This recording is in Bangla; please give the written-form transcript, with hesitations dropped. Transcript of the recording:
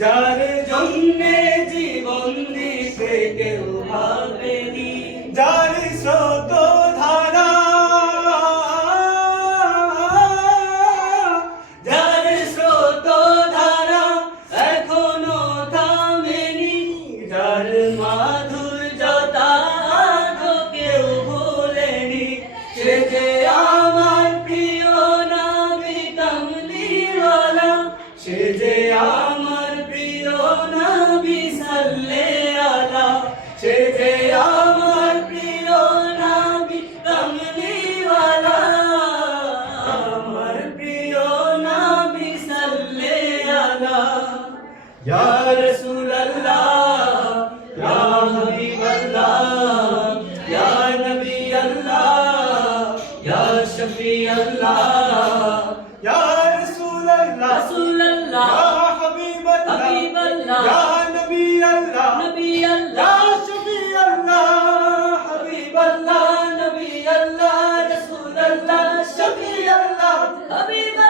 যার জন্যে জীবন দিতে কেউ ভাবেনি, যার স্রোত ধারা, যার স্রোত ধারা এখনো থামেনি, যার মাধুর্যতা আজও কেউ ভোলেনি, সে যে আমার প্রিয় নবী কামলিওয়ালা, সে যে আমার প্রিয় নবী সাল্লাল্লাহু আলা, সে যে আমার প্রিয় নবী কামলিওয়ালা, আমার প্রিয় নবী সাল্লাল্লাহু আলা। ইয়া রাসূলুল্লাহ, ইয়া হাবিবাল্লাহ, ইয়া নবী আল্লাহ, ইয়া শফি আল্লাহ, ইয়া রাসূলুল্লাহ, রাসূলুল্লাহ, ইয়া হাবিবাল্লাহ, হাবিবাল্লাহ, ইয়া নবী আল্লাহ, নবী আল্লাহ, ইয়া শফি আল্লাহ, হাবিবাল্লাহ, নবী আল্লাহ, রাসূলুল্লাহ, শফি আল্লাহ, হাবিবাল্লাহ।